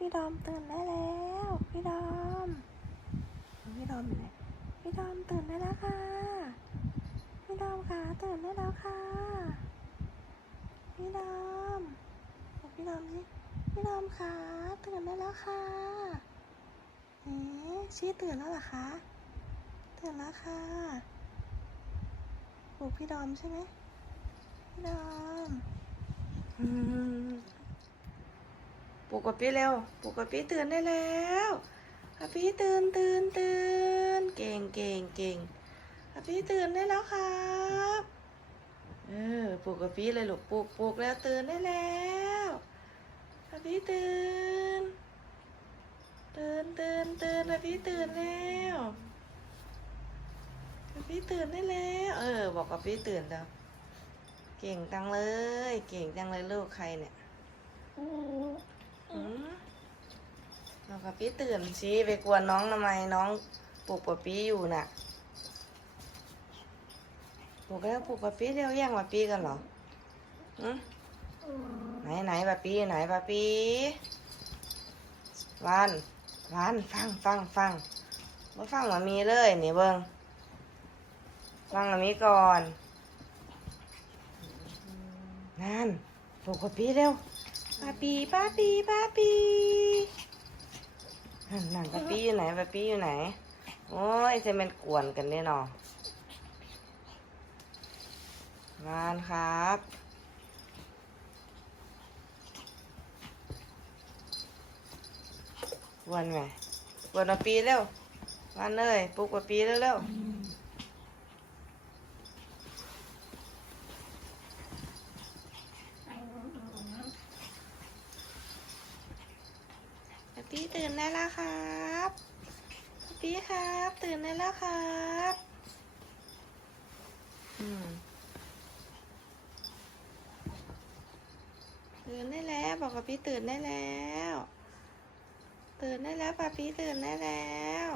พี่ดอมตื่นได้แล้ว พี่ดอม พี่ดอมอยู่ไหนพี่ดอมตื่นได้แล้วค่ะ พี่ดอมค่ะตื่นได้แล้วค่ะ พี่ดอมบอกพี่ดอมสิพี่ดอมค่ะตื่นได้แล้วค่ะเอ๊ชี้ตื่นแล้วเหรอคะตื่นแล้วค่ะปลุกพี่ดอมใช่ไหมพี่ดอม ปลุกกับพี่เร็วปลุกกับพี่ตื่นได้แล้วกับพี่ตื่นตื่นตื่นเก่งเก่งเก่งกับพี่ตื่นได้แล้วครับเออปลุกกับพี่เลยลูกปลุกปลุกแล้วตื่นได้แล้วกับพี่ตื่นตื่นตื่นตื่นกับพี่ตื่นแล้วกับพี่ตื่นได้แล้วเออ บอกกับพี่ตื่นแล้วเก่งจังเลย เก่งจังเลยลูกใครเนี่ย อืมเรากับพี่ตื่นสิไปกวนน้องทำไมน้องปลุกปะปี้อยู่น่ะปลุกแล้วปลุกปะปี้เร็วแย่งปะปี้กันเหรออืมไหนไหนปะปี้ไหนปะปี้วันวันฟังฟังฟังมาฟังมามีเลยนี่เบิ้งฟังมามีก่อนนั่นปลุกกับพี่เร็ว ปาปีปาปีปาปีนั่นนั่นป้าปีอยู่ไหนปาปีอยู่ไหน โอ้ยจะเป็นกวนกันแน่นอนงานครับกวนไหมกวนปาปีเร็ววันเลยปลุกป้าปีเร็วเร็ว ปี้ตื่นได้แล้วครับป๊ปี้ครับ ตื่นได้แล้วครับตื่นได้แล้ว บอกป๊าปี้ตื่นได้แล้ว ตื่นได้แล้วป๊าปี้ตื่นได้แล้ว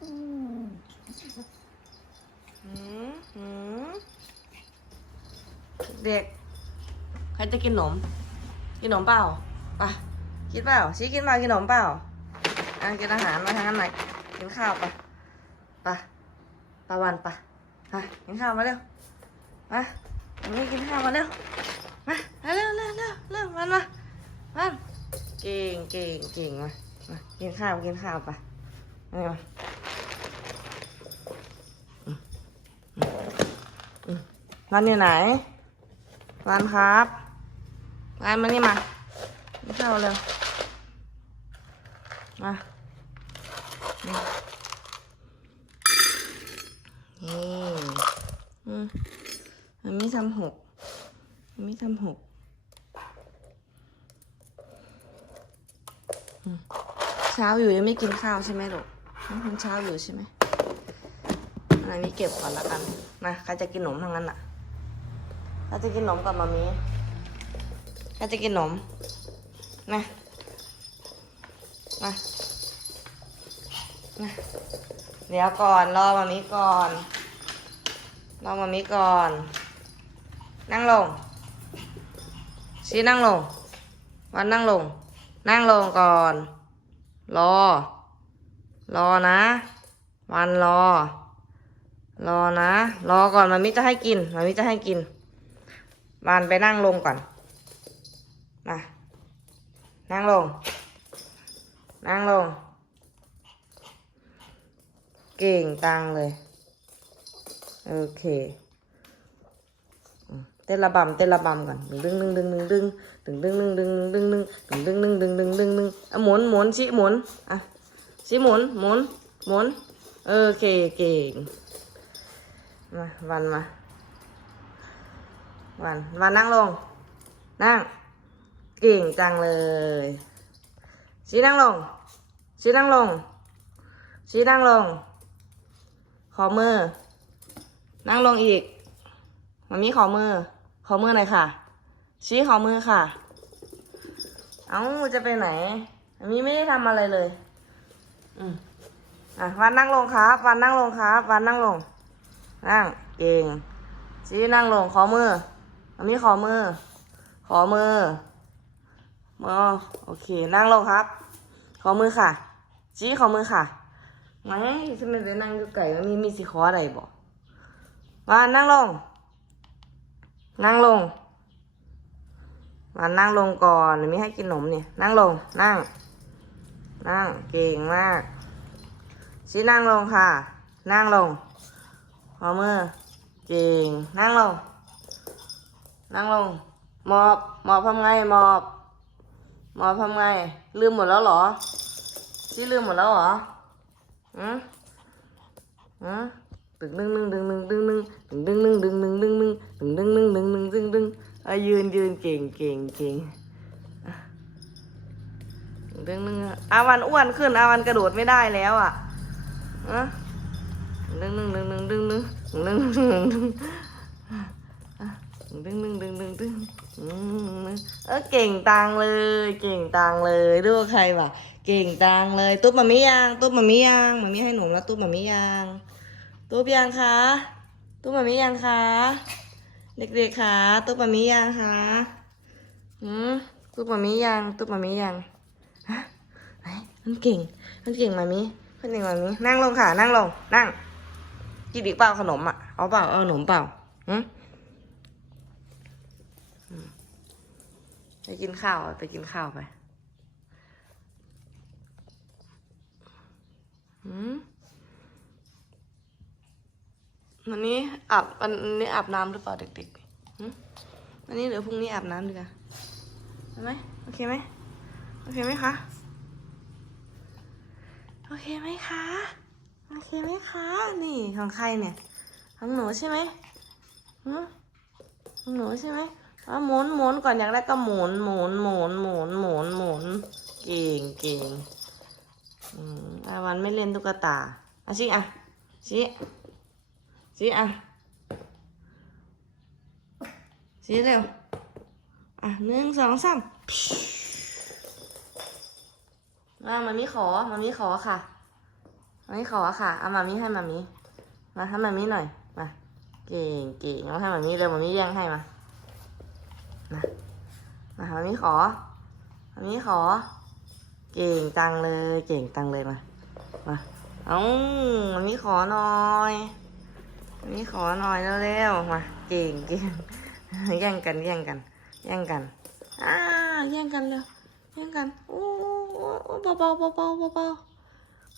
อืมอืมเด็กใครจะกินขนมกินขนมเปล่าไป กินเปล่าชี้กินเปล่ากินขนมเปล่าอะกินอาหารมาทางนั้นหน่อยกินข้าวปะปะปะวันปะมากินข้าวมาเร็วมาวันนี้กินข้าวมาเร็วมาเร็วเร็วเร็วเร็ววันมาวันเก่งเก่งเก่งมามากินข้าวกินข้าวปะนี่มาอืมอืมอืมวันอยู่ไหนวันครับวันมานี่มาไม่เข้าเลย มานี่นี่อืมมันไม่ทำหกมันไม่ทำหกเช้าอยู่ยังไม่กินข้าวใช่ไหมลูกยังกินเช้าอยู่ใช่ไหมอันนี้เก็บก่อนละกันมาใครจะกินขนมทั้งนั้นอะใครจะกินขนมกับมามีใครจะกินขนมมา มามาเดี๋ยวก่อนรอมามีก่อนรอมามีก่อน นั่งลงชี้นั่งลง วันนั่งลง นั่งลงก่อน รอ รอนะ วันรอ รอนะ รอก่อนมามิจะให้กินมามิจะให้กิน วันไปนั่งลงก่อนมานั่งลง นั่งลง เก่งตังเลย โอเค เต้นระบำเต้นระบำก่อนดึงดึงดึงดึงดึงดึงดึงดึงดึงดึงดึงดึงดึงดึงดึงดึงดึงดึงอะหมุนหมุนชี้หมุนอะชี้หมุนหมุนหมุนโอเคเก่งมาวันมาวันวันนั่งลง นั่ง เก่งจังเลย ชี้นั่งลง ชี้นั่งลง ชี้นั่งลง ขอมือ นั่งลงอีกมามีขอมือ ขอมือหน่อยค่ะ ชี้ขอมือค่ะ เอ้าจะไปไหนมามีไม่ได้ทำอะไรเลย อืมอะวันนั่งลงครับ วันนั่งลงครับ วันนั่งลง นั่ง เก่ง ชี้นั่งลง ขอมือมามีขอมือ ขอมือมอโอเค นั่งลงครับ ขอมือค่ะชี้ขอมือค่ะไม่ฉันไมได้นั่งอยู่ไก่มันมีมีสิขออะไรบอกมานั่งลง นั่งลงมานั่งลงก่อนเดี๋ยวมีให้กินขนมเนี่ยนั่งลง นั่ง นั่งเก่งมากชี้นั่งลงค่ะ นั่งลงขอมือเก่งนั่งลง นั่งลงหมอบหมอบทำไงหมอบ หมอทำไง ลืมหมดแล้วเหรอชี้ลืมหมดแล้วเหรออืมอืมตึงดึงดึงดึงดึงดึงดึงดึงดึงดึงดึงดึงดึงดึงดึงดึงดึงดึงดึงดึงอะยืนยืนเก่งเก่งเก่งอะดึงดึงอาวันอ้วนขึ้นอาวันกระโดดไม่ได้แล้วอะอะดึงดึงดึงดึงดึงดึงดึงดึงดึงดึงอะดึงดึงดึงดึงดึงอืม เออเก่งตังเลย เก่งตังเลยดูใครวะเก่งตังเลย ตุ๊บมามิยังตุ๊บมามิยังมามิให้หนมแล้วตุ๊บมามิยังตุ๊บยังคะตุ๊บมามิยังคะเด็กๆคะตุ๊บมามิยังคะอืมตุ๊บมามิยังตุ๊บมามิยังฮะไหนมันเก่ง มันเก่งมามิมันเก่งมามินั่งลงค่ะนั่งลงนั่งกินอีกเปล่าขนมอะเอาเปล่าเอาขนมเปล่าหือืม ไปกินข้าวไปกินข้าวไปหืมวันนี้อาบวันนี้อาบน้ำหรือเปล่าเด็กๆหืมวันนี้เดี๋ยวพรุ่งนี้อาบน้ำดีกว่าได้ไหมโอเคไหมโอเคไหมคะ โอเคไหมคะ โอเคไหมคะ นี่ของใครเนี่ย ของหนูใช่ไหมหืมของหนูใช่ไหม ว่าหมุนหมุนก่อนอย่ากได้ก็หมุนหมุนหมุนหมุนหมุนหมุนเก่งเก่งอืมอาวันไม่เล่นตุ๊กตาอะชี้อะชี้ชี้อะชี้เร็วอะหนึ่งสองสามมามามีขอมามีขอค่ะมามีขอค่ะเอามามีให้มามีมาให้มามีหน่อยมาเก่งเก่งเอาให้มามีเร็วมามีแย่งให้มา มามามามีขอมามีขอ เก่งจังเลย เก่งจังเลยมา มาเอามันมีขอหน่อยมันมีขอหน่อยเร็วๆมา เก่งเก่งแย่งกันแย่งกันแย่งกันอ่าแย่งกันเร็วแย่งกันโอ้เบาเบาเบาเบาเบาเบา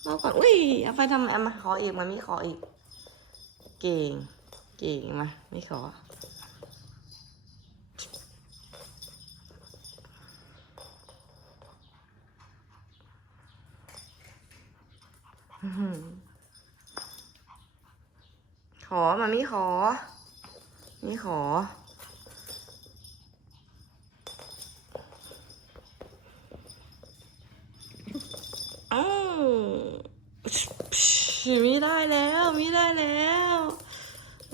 เบาก่อนอุ้ยเอาไปทำไมมาขออีกมามีขออีก เก่ง เก่งมามีขอ อื้อหือ ขอมามีขอ มีขออ้ามีได้แล้ว มีได้แล้ว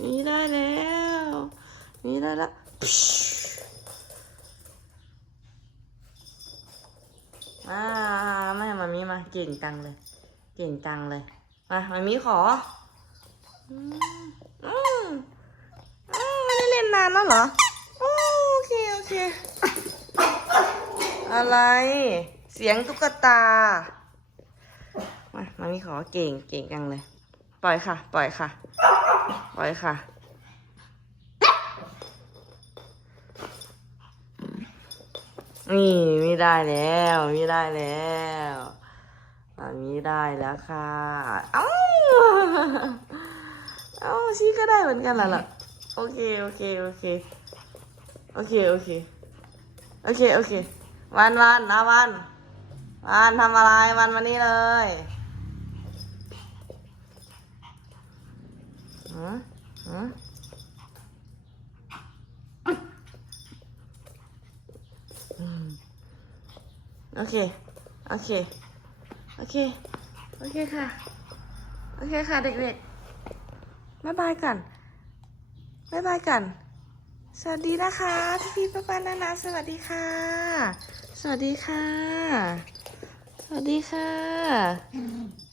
มีได้แล้ว มีได้แล้วอ่าไม่มามีมาเก่งจังเลย เก่งจังเลยมามามีขออืมอืมอืมไม่ได้เล่นนานแล้วเหรอโอเคโอเค อะไร เสียงตุ๊กตา มามามีขอเก่งเก่งจังเลย ปล่อยค่ะ ปล่อยค่ะ ปล่อยค่ะ นี่ไมีได้แล้วไมีได้แล้ว นี้ได้แล้วค่ะเอ้าเอ้าชี้ก็ได้เหมือนกันล่ะล่ะโอเคโอเคโอเคโอเคโอเคโอเคโอเควันวันนะวันวันทำอะไรวันวันนี้เลยหืมหือโอเค โอเค โอเค โอเคค่ะ โอเคค่ะเด็กๆบ๊ายบายกันบ๊ายบายกัน สวัสดีนะคะพี่พี่ป้าป้านานาสวัสดีค่ะ สวัสดีค่ะ สวัสดีค่ะ